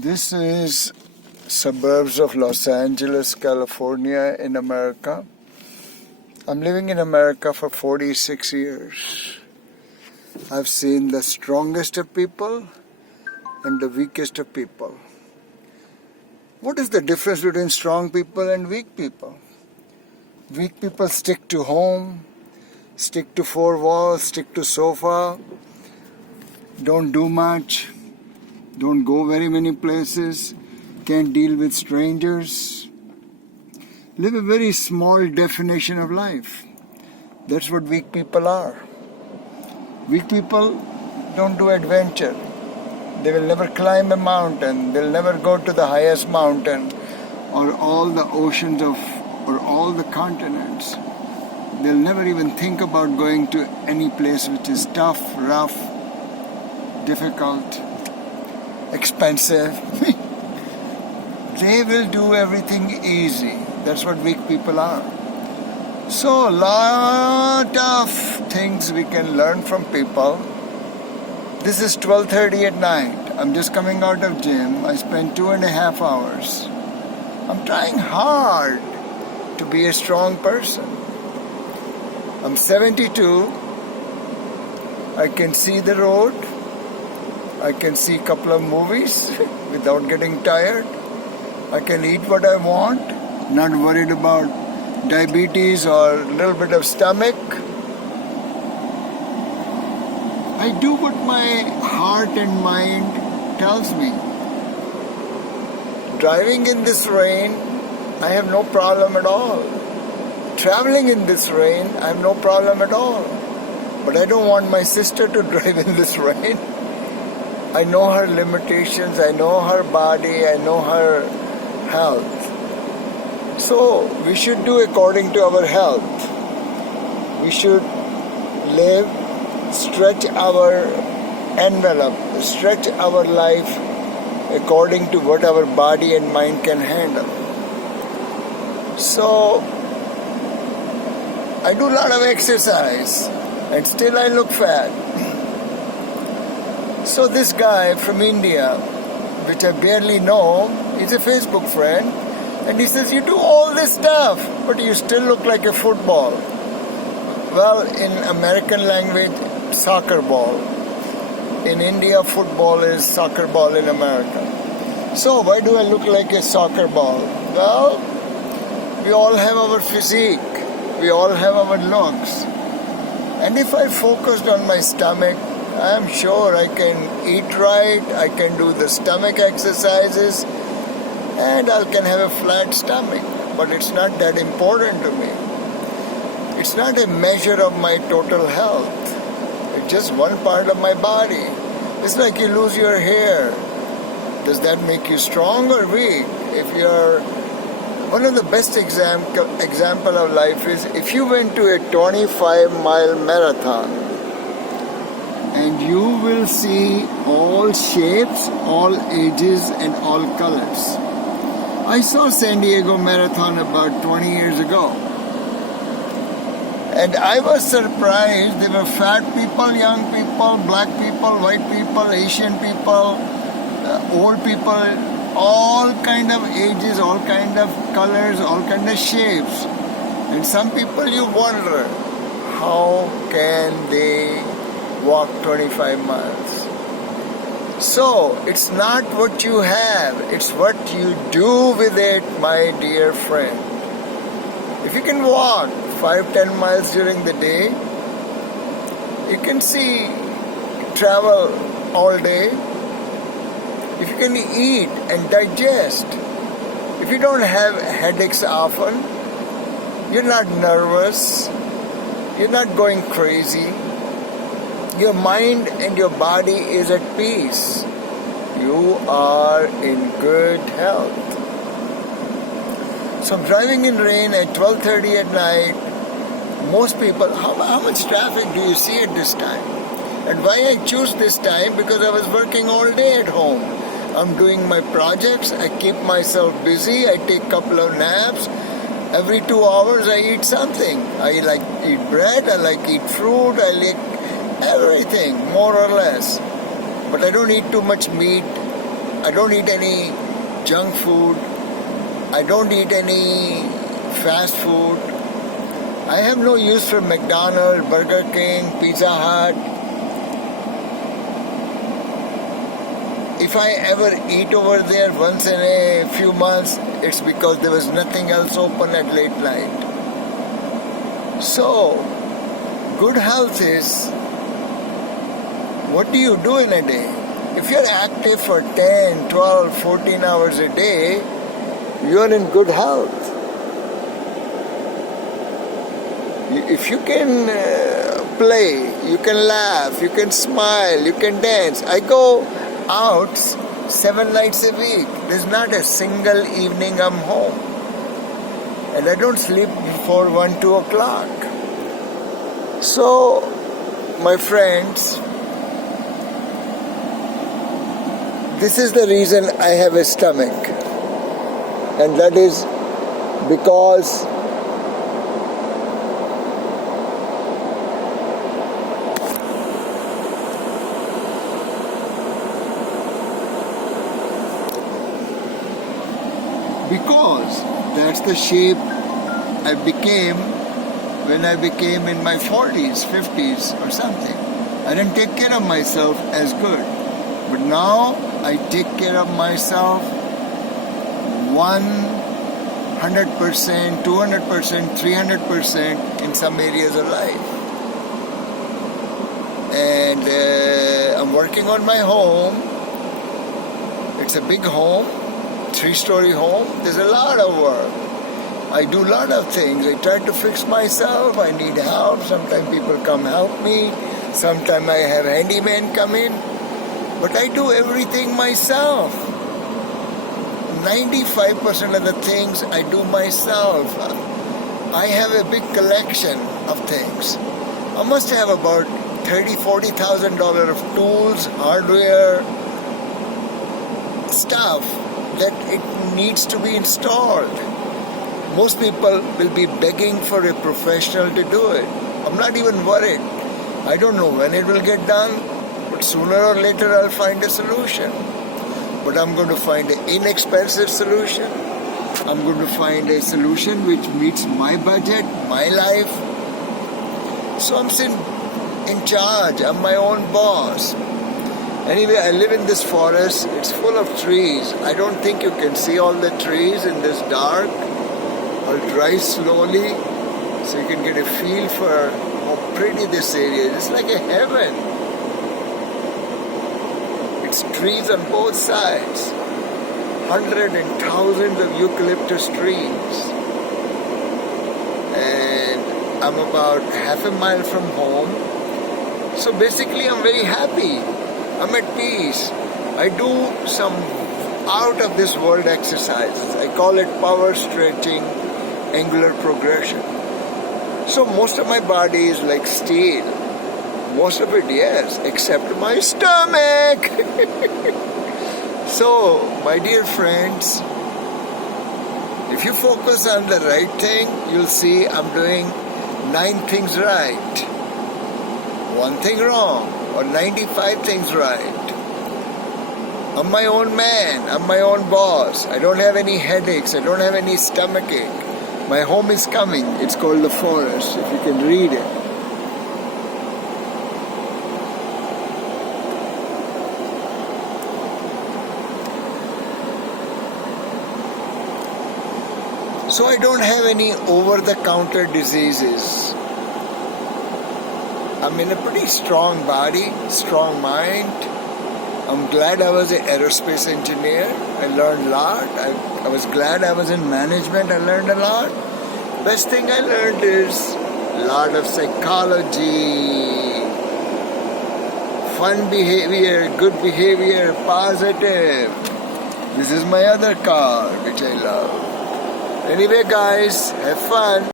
This is suburbs of Los Angeles, California in America. I'm living in America for 46 years. I've seen the strongest of people and the weakest of people. What is the difference between strong people and weak people? Weak people stick to home, stick to four walls, stick to sofa, don't do much, don't go very many places, can't deal with strangers, live a very small definition of life. That's what weak people are. Weak people don't do adventure. They will never climb a mountain. They'll never go to the highest mountain or all the oceans or all the continents. They'll never even think about going to any place which is tough, rough, difficult, expensive. They will do everything easy. That's what weak people are. So a lot of things we can learn from people. This is 12:30 at night. I'm just coming out of gym. I spent 2.5 hours. I'm trying hard to be a strong person. I'm 72. I can see the road. I can see a couple of movies without getting tired. I can eat what I want, not worried about diabetes or a little bit of stomach. I do what my heart and mind tells me. Driving in this rain, I have no problem at all. Traveling in this rain, I have no problem at all. But I don't want my sister to drive in this rain. I know her limitations, I know her body, I know her health. So we should do according to our health. We should live, stretch our envelope, stretch our life according to what our body and mind can handle. So I do a lot of exercise and still I look fat. So this guy from India, which I barely know, he's a Facebook friend, and he says, you do all this stuff, but you still look like a football. Well, in American language, soccer ball. In India, football is soccer ball in America. So why do I look like a soccer ball? Well, we all have our physique. We all have our looks. And if I focused on my stomach, I'm sure I can eat right, I can do the stomach exercises, and I can have a flat stomach. But it's not that important to me. It's not a measure of my total health. It's just one part of my body. It's like you lose your hair. Does that make you strong or weak? If you're one of the best example of life is if you went to a 25-mile marathon, and you will see all shapes, all ages, and all colors. I saw San Diego Marathon about 20 years ago. And I was surprised. There were fat people, young people, black people, white people, Asian people, old people, all kind of ages, all kind of colors, all kind of shapes. And some people you wonder, how can they walk 25 miles? So, it's not what you have, it's what you do with it, my dear friend. If you can walk 5-10 miles during the day, you can travel all day. If you can eat and digest, if you don't have headaches often, you're not nervous, you're not going crazy, your mind and your body is at peace, you are in good health. So I'm driving in rain at 12:30 at night. Most people, how much traffic do you see at this time? And why I choose this time? Because I was working all day at home. I'm doing my projects, I keep myself busy, I take a couple of naps. Every 2 hours I eat something. I like eat bread, I like eat fruit, I like everything, more or less. But I don't eat too much meat. I don't eat any junk food. I don't eat any fast food. I have no use for McDonald's, Burger King, Pizza Hut. If I ever eat over there once in a few months, it's because there was nothing else open at late night. So, good health is, what do you do in a day? If you're active for 10, 12, 14 hours a day, you're in good health. If you can play, you can laugh, you can smile, you can dance. I go out 7 nights a week. There's not a single evening I'm home. And I don't sleep before 1, 2 o'clock. So, my friends, this is the reason I have a stomach. And that is because that's the shape I became when I became in my 40s, 50s or something. I didn't take care of myself as good. But now I take care of myself 100%, 200%, 300% in some areas of life. And I'm working on my home. It's a big home. 3-story home. There's a lot of work. I do a lot of things. I try to fix myself. I need help. Sometimes people come help me. Sometimes I have handyman come in. But I do everything myself. 95% of the things I do myself. I have a big collection of things. I must have about $30,000-$40,000 of tools, hardware, stuff that it needs to be installed. Most people will be begging for a professional to do it. I'm not even worried. I don't know when it will get done, but sooner or later I'll find a solution. But I'm going to find an inexpensive solution. I'm going to find a solution which meets my budget, my life. So I'm in charge. I'm my own boss. Anyway, I live in this forest. It's full of trees. I don't think you can see all the trees in this dark. I'll drive slowly so you can get a feel for how pretty this area is. It's like a heaven. It's trees on both sides. Hundreds and thousands of eucalyptus trees. And I'm about half a mile from home. So basically I'm very happy. I'm at peace. I do some out of this world exercises. I call it power stretching, angular progression. So most of my body is like steel. Most of it, yes, except my stomach. So, my dear friends, if you focus on the right thing, you'll see I'm doing 9 things right, 1 thing wrong, or 95 things right. I'm my own man. I'm my own boss. I don't have any headaches. I don't have any stomachache. My home is coming. It's called the forest, if you can read it. So I don't have any over-the-counter diseases. I'm in a pretty strong body, strong mind. I'm glad I was an aerospace engineer. I learned a lot. I was glad I was in management. I learned a lot. Best thing I learned is a lot of psychology, fun behavior, good behavior, positive. This is my other car, which I love. Anyway, guys, have fun.